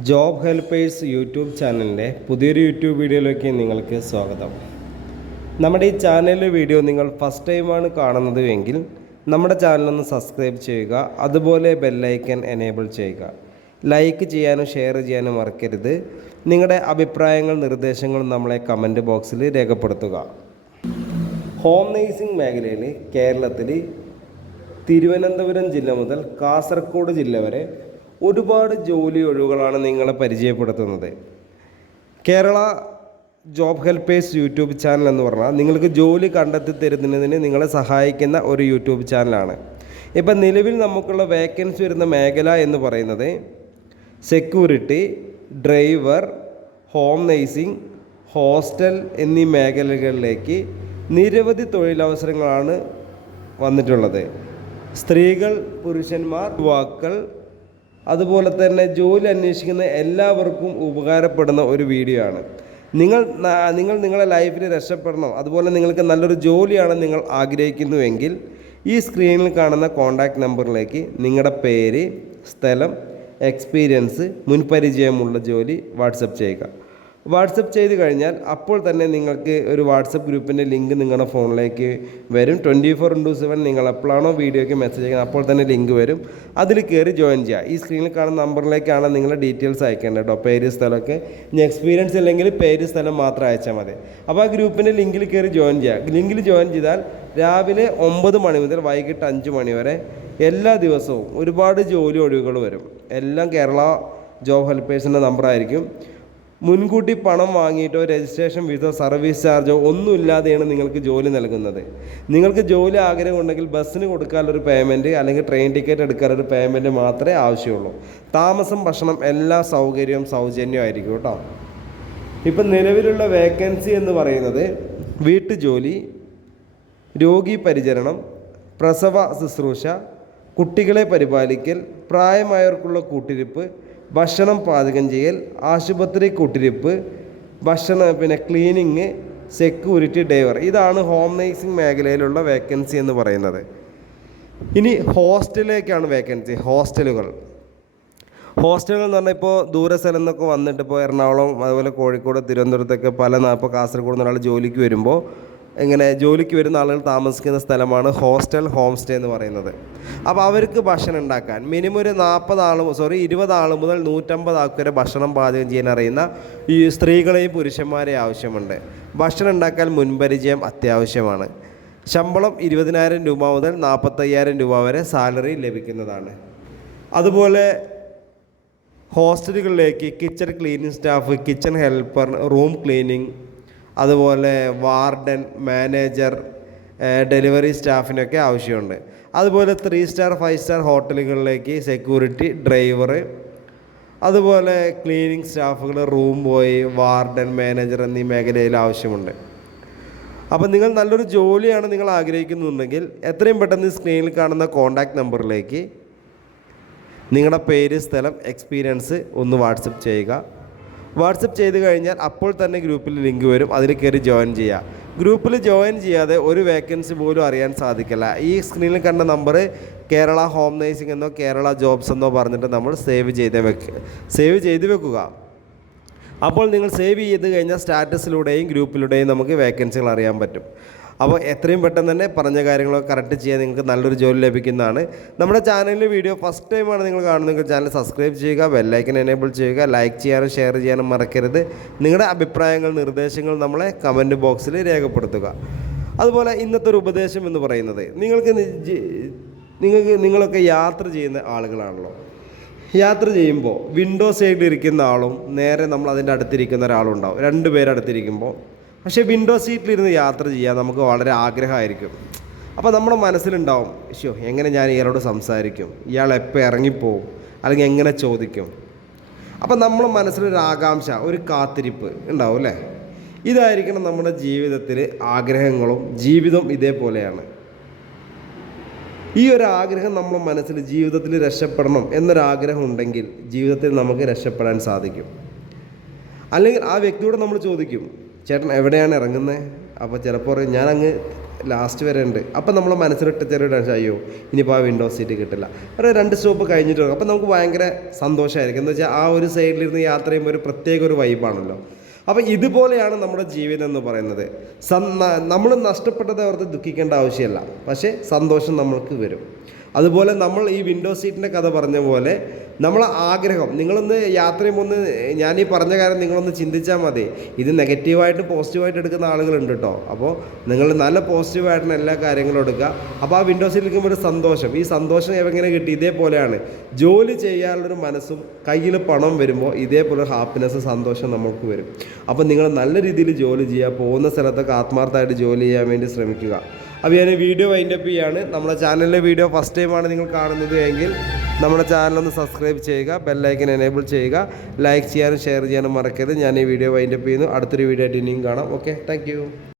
Job helpers YouTube ചാനലിൻ്റെ പുതിയൊരു YouTube വീഡിയോയിലേക്ക് നിങ്ങൾക്ക് സ്വാഗതം. നമ്മുടെ ഈ ചാനലിലെ വീഡിയോ നിങ്ങൾ ഫസ്റ്റ് ടൈമാണ് കാണുന്നത് എങ്കിൽ നമ്മുടെ ചാനലൊന്ന് സബ്സ്ക്രൈബ് ചെയ്യുക, അതുപോലെ ബെല്ലൈക്കൻ എനേബിൾ ചെയ്യുക. ലൈക്ക് ചെയ്യാനും ഷെയർ ചെയ്യാനും മറക്കരുത്. നിങ്ങളുടെ അഭിപ്രായങ്ങൾ നിർദ്ദേശങ്ങളും നമ്മളെ കമൻറ്റ് ബോക്സിൽ രേഖപ്പെടുത്തുക. ഹോം നേഴ്സിംഗ് മേഖലയിൽ കേരളത്തിൽ തിരുവനന്തപുരം ജില്ല മുതൽ കാസർഗോഡ് ജില്ല വരെ ഒരുപാട് ജോലി ഒഴിവുകളാണ് നിങ്ങളെ പരിചയപ്പെടുത്തുന്നത്. Kerala job helpers YouTube channel എന്ന് പറഞ്ഞാൽ നിങ്ങൾക്ക് ജോലി കണ്ടെത്തി തരുന്നതിന് നിങ്ങളെ സഹായിക്കുന്ന ഒരു യൂട്യൂബ് ചാനലാണ്. ഇപ്പം നിലവിൽ നമുക്കുള്ള വേക്കൻസി വരുന്ന മേഖല എന്ന് പറയുന്നത് security, driver, home nursing, hostel എന്നീ മേഖലകളിലേക്ക് നിരവധി തൊഴിലവസരങ്ങളാണ് വന്നിട്ടുള്ളത്. സ്ത്രീകൾ, പുരുഷന്മാർ, യുവാക്കൾ, അതുപോലെ തന്നെ ജോലി അന്വേഷിക്കുന്ന എല്ലാവർക്കും ഉപകാരപ്പെടുന്ന ഒരു വീഡിയോ ആണ്. നിങ്ങൾ നിങ്ങളുടെ ലൈഫിൽ രക്ഷപ്പെടണം, അതുപോലെ നിങ്ങൾക്ക് നല്ലൊരു ജോലിയാണ് നിങ്ങൾ ആഗ്രഹിക്കുന്നുവെങ്കിൽ ഈ സ്ക്രീനിൽ കാണുന്ന കോൺടാക്റ്റ് നമ്പറിലേക്ക് നിങ്ങളുടെ പേര്, സ്ഥലം, എക്സ്പീരിയൻസ്, മുൻപരിചയമുള്ള ജോലി വാട്സപ്പ് ചെയ്യുക. വാട്സപ്പ് ചെയ്ത് കഴിഞ്ഞാൽ അപ്പോൾ തന്നെ നിങ്ങൾക്ക് ഒരു വാട്സപ്പ് ഗ്രൂപ്പിൻ്റെ ലിങ്ക് നിങ്ങളുടെ ഫോണിലേക്ക് വരും. 24/7 നിങ്ങൾ എപ്പോഴാണോ വീഡിയോയ്ക്ക് മെസ്സേജ് ചെയ്യുന്നത് അപ്പോൾ തന്നെ ലിങ്ക് വരും. അതിൽ കയറി ജോയിൻ ചെയ്യുക. ഈ സ്ക്രീനിൽ കാണുന്ന നമ്പറിലേക്കാണ് നിങ്ങളുടെ ഡീറ്റെയിൽസ് അയക്കേണ്ടത് കേട്ടോ. പേര്, സ്ഥലമൊക്കെ. ഇനി എക്സ്പീരിയൻസ് ഇല്ലെങ്കിൽ പേര്, സ്ഥലം മാത്രം അയച്ചാൽ മതി. അപ്പോൾ ആ ഗ്രൂപ്പിൻ്റെ ലിങ്കിൽ കയറി ജോയിൻ ചെയ്യുക. ലിങ്കിൽ ജോയിൻ ചെയ്താൽ രാവിലെ 9 മണി മുതൽ വൈകിട്ട് 5 മണി വരെ എല്ലാ ദിവസവും ഒരുപാട് ജോലി ഒഴിവുകൾ വരും. എല്ലാം കേരള ജോബ് ഹെൽപ്പേഴ്സിൻ്റെ നമ്പറായിരിക്കും. മുൻകൂട്ടി പണം വാങ്ങിയിട്ടോ രജിസ്ട്രേഷൻ ഫീസോ സർവീസ് ചാർജോ ഒന്നുമില്ലാതെയാണ് നിങ്ങൾക്ക് ജോലി നൽകുന്നത്. നിങ്ങൾക്ക് ജോലി ആഗ്രഹമുണ്ടെങ്കിൽ ബസ്സിന് കൊടുക്കാനൊരു പേയ്മെൻറ്റ് അല്ലെങ്കിൽ ട്രെയിൻ ടിക്കറ്റ് എടുക്കാനൊരു പേയ്മെൻറ്റ് മാത്രമേ ആവശ്യമുള്ളൂ. താമസം, ഭക്ഷണം, എല്ലാ സൗകര്യവും സൗജന്യമായിരിക്കും കേട്ടോ. ഇപ്പം നിലവിലുള്ള വേക്കൻസി എന്ന് പറയുന്നത് വീട്ടുജോലി, രോഗി പരിചരണം, പ്രസവ ശുശ്രൂഷ, കുട്ടികളെ പരിപാലിക്കൽ, പ്രായമായവർക്കുള്ള കൂട്ടിരിപ്പ്, ഭക്ഷണം പാചകം ചെയ്യൽ, ആശുപത്രി കൂട്ടിരിപ്പ്, ക്ലീനിങ്, സെക്യൂരിറ്റി, ഡ്രൈവർ. ഇതാണ് ഹോം നേഴ്സിംഗ് മേഖലയിലുള്ള വേക്കൻസി എന്ന് പറയുന്നത്. ഇനി ഹോസ്റ്റലിലേക്കാണ് വേക്കൻസി. ഹോസ്റ്റലുകൾ എന്ന് പറഞ്ഞാൽ ഇപ്പോൾ ദൂരസ്ഥലം നിന്നൊക്കെ വന്നിട്ട് ഇപ്പോൾ എറണാകുളം, അതുപോലെ കോഴിക്കോട്, തിരുവനന്തപുരത്തൊക്കെ ഇപ്പോൾ കാസർഗോഡ് നിന്നുള്ള ജോലിക്ക് വരുമ്പോൾ ജോലിക്ക് വരുന്ന ആളുകൾ താമസിക്കുന്ന സ്ഥലമാണ് ഹോസ്റ്റൽ, ഹോം സ്റ്റേ എന്ന് പറയുന്നത്. അപ്പോൾ അവർക്ക് ഭക്ഷണം ഉണ്ടാക്കാൻ മിനിമം ഒരു 20 ആൾ മുതൽ 150 ആൾക്ക് വരെ ഭക്ഷണം പാചകം ചെയ്യാൻ അറിയുന്ന ഈ സ്ത്രീകളെയും പുരുഷന്മാരെയും ആവശ്യമുണ്ട്. ഭക്ഷണം ഉണ്ടാക്കാൻ മുൻപരിചയം അത്യാവശ്യമാണ്. ശമ്പളം 20,000 രൂപ മുതൽ 45,000 രൂപ വരെ സാലറി ലഭിക്കുന്നതാണ്. അതുപോലെ ഹോസ്റ്റലുകളിലേക്ക് kitchen cleaning staff, kitchen helper, room cleaning, അതുപോലെ വാർഡൻ, മാനേജർ, ഡെലിവറി സ്റ്റാഫിനൊക്കെ ആവശ്യമുണ്ട്. അതുപോലെ 3 സ്റ്റാർ 5 സ്റ്റാർ ഹോട്ടലുകളിലേക്ക് സെക്യൂരിറ്റി, ഡ്രൈവർ, അതുപോലെ ക്ലീനിങ് സ്റ്റാഫുകൾ, റൂം ബോയ്, വാർഡൻ, മാനേജർ എന്നീ മേഖലയിൽ ആവശ്യമുണ്ട്. അപ്പോൾ നിങ്ങൾ നല്ലൊരു ജോലിയാണ് നിങ്ങൾ ആഗ്രഹിക്കുന്നുണ്ടെങ്കിൽ എത്രയും പെട്ടെന്ന് സ്ക്രീനിൽ കാണുന്ന കോൺടാക്റ്റ് നമ്പറിലേക്ക് നിങ്ങളുടെ പേര്, സ്ഥലം, എക്സ്പീരിയൻസ് ഒന്ന് വാട്സപ്പ് ചെയ്യുക. വാട്സപ്പ് ചെയ്ത് കഴിഞ്ഞാൽ അപ്പോൾ തന്നെ ഗ്രൂപ്പിൽ ലിങ്ക് വരും. അതിൽ കയറി ജോയിൻ ചെയ്യുക. ഗ്രൂപ്പിൽ ജോയിൻ ചെയ്യാതെ ഒരു വേക്കൻസി പോലും അറിയാൻ സാധിക്കില്ല. ഈ സ്ക്രീനിൽ കണ്ട നമ്പർ കേരള ഹോം നേഴ്സിംഗ് എന്നോ കേരള ജോബ്സ് എന്നോ പറഞ്ഞിട്ട് നമ്മൾ സേവ് ചെയ്ത് വെക്കുക. അപ്പോൾ നിങ്ങൾ സേവ് ചെയ്ത് കഴിഞ്ഞാൽ സ്റ്റാറ്റസിലൂടെയും ഗ്രൂപ്പിലൂടെയും നമുക്ക് വേക്കൻസികൾ അറിയാൻ പറ്റും. അപ്പോൾ എത്രയും പെട്ടെന്ന് തന്നെ പറഞ്ഞ കാര്യങ്ങളൊക്കെ കറക്റ്റ് ചെയ്യാൻ നിങ്ങൾക്ക് നല്ലൊരു ജോലി ലഭിക്കുന്നതാണ്. നമ്മുടെ ചാനലിലെ വീഡിയോ ഫസ്റ്റ് ടൈമാണ് നിങ്ങൾ കാണുന്നതെങ്കിൽ ചാനൽ സബ്സ്ക്രൈബ് ചെയ്യുക, ബെല്ലൈക്കൻ എനേബിൾ ചെയ്യുക, ലൈക്ക് ചെയ്യാനും ഷെയർ ചെയ്യാനും മറക്കരുത്. നിങ്ങളുടെ അഭിപ്രായങ്ങൾ, നിർദ്ദേശങ്ങൾ നമ്മളെ കമൻറ്റ് ബോക്സിൽ രേഖപ്പെടുത്തുക. അതുപോലെ ഇന്നത്തെ ഒരു ഉപദേശം എന്ന് പറയുന്നത് നിങ്ങളൊക്കെ യാത്ര ചെയ്യുന്ന ആളുകളാണല്ലോ. യാത്ര ചെയ്യുമ്പോൾ വിൻഡോ സൈഡിൽ ഇരിക്കുന്ന ആളും നേരെ നമ്മൾ അതിൻ്റെ അടുത്തിരിക്കുന്ന ഒരാളും ഉണ്ടാവും. 2 പേരടുത്തിരിക്കുമ്പോൾ പക്ഷേ വിൻഡോ സീറ്റിലിരുന്ന് യാത്ര ചെയ്യാൻ നമുക്ക് വളരെ ആഗ്രഹമായിരിക്കും. അപ്പോൾ നമ്മുടെ മനസ്സിലുണ്ടാവും, എങ്ങനെ ഞാൻ ഇയാളോട് സംസാരിക്കും, ഇയാൾ എപ്പോൾ ഇറങ്ങിപ്പോവും, അല്ലെങ്കിൽ എങ്ങനെ ചോദിക്കും. അപ്പോൾ നമ്മുടെ മനസ്സിലൊരു ആകാംക്ഷ, ഒരു കാത്തിരിപ്പ് ഉണ്ടാവും അല്ലേ? ഇതായിരിക്കണം നമ്മുടെ ജീവിതത്തിൽ ആഗ്രഹങ്ങളും. ജീവിതം ഇതേപോലെയാണ്. ഈ ഒരു ആഗ്രഹം നമ്മുടെ മനസ്സിൽ ജീവിതത്തിൽ രക്ഷപ്പെടണം എന്നൊരാഗ്രഹം ഉണ്ടെങ്കിൽ ജീവിതത്തിൽ നമുക്ക് രക്ഷപ്പെടാൻ സാധിക്കും. അല്ലെങ്കിൽ ആ വ്യക്തിയോട് നമ്മൾ ചോദിക്കും, ചേട്ടൻ എവിടെയാണ് ഇറങ്ങുന്നത്? അപ്പോൾ ചിലപ്പോൾ ഞാനങ്ങ് ലാസ്റ്റ് വരെ ഉണ്ട്. അപ്പം നമ്മളെ മനസ്സിലിട്ട് ചെറിയ ടെൻഷൻ, അയ്യോ ഇനിയിപ്പോൾ ആ വിൻഡോ സീറ്റ് കിട്ടില്ല, ഒരു 2 സ്റ്റോപ്പ് കഴിഞ്ഞിട്ട് വരും. അപ്പം നമുക്ക് ഭയങ്കര സന്തോഷമായിരിക്കും. എന്ന് വെച്ചാൽ ആ ഒരു സൈഡിലിരുന്ന് യാത്ര ചെയ്യുമ്പോൾ ഒരു പ്രത്യേക ഒരു വൈബാണല്ലോ. അപ്പം ഇതുപോലെയാണ് നമ്മുടെ ജീവിതം എന്ന് പറയുന്നത്. നമ്മൾ നഷ്ടപ്പെട്ടത് ഓർത്ത് ദുഃഖിക്കേണ്ട ആവശ്യമില്ല, പക്ഷേ സന്തോഷം നമ്മൾക്ക് വരും. അതുപോലെ നമ്മൾ ഈ വിൻഡോ സീറ്റിൻ്റെ കഥ പറഞ്ഞ പോലെ നമ്മളെ ആഗ്രഹം നിങ്ങളൊന്ന് യാത്ര ചെയ്യുമ്പോൾ ഒന്ന്, ഞാനീ പറഞ്ഞ കാര്യം നിങ്ങളൊന്ന് ചിന്തിച്ചാൽ മതി. ഇത് നെഗറ്റീവായിട്ട് പോസിറ്റീവായിട്ട് എടുക്കുന്ന ആളുകളുണ്ട് കേട്ടോ. അപ്പോൾ നിങ്ങൾ നല്ല പോസിറ്റീവായിട്ടുള്ള എല്ലാ കാര്യങ്ങളും എടുക്കുക. അപ്പോൾ ആ വിൻഡോ സീറ്റിൽ നിൽക്കുമ്പോൾ ഒരു സന്തോഷം, ഈ സന്തോഷം എങ്ങനെ കിട്ടി? ഇതേപോലെയാണ് ജോലി ചെയ്യാനുള്ളൊരു മനസ്സും കയ്യിൽ പണം വരുമ്പോൾ ഇതേപോലെ ഹാപ്പിനെസ്, സന്തോഷം നമുക്ക് വരും. അപ്പോൾ നിങ്ങൾ നല്ല രീതിയിൽ ജോലി ചെയ്യുക, പോകുന്ന സ്ഥലത്തൊക്കെ ആത്മാർത്ഥമായിട്ട് ജോലി ചെയ്യാൻ വേണ്ടി ശ്രമിക്കുക. അപ്പോൾ ഞാൻ വീഡിയോ വൈൻഡപ്പ് ചെയ്യുകയാണ്. നമ്മുടെ ചാനലിലെ വീഡിയോ ഫസ്റ്റ് ടൈമാണ് നിങ്ങൾ കാണുന്നത് എങ്കിൽ നമ്മുടെ ചാനലൊന്ന് സബ്സ്ക്രൈബ് ചെയ്യുക, ബെല്ലൈക്കൻ എനേബിൾ ചെയ്യുക, ലൈക്ക് ചെയ്യാനും ഷെയർ ചെയ്യാനും മറക്കരുത്. ഞാൻ ഈ വീഡിയോ വൈൻഡപ്പ് ചെയ്യുന്നു. അടുത്തൊരു വീഡിയോ ആയിട്ട് ഇനിയും കാണാം. Okay, thank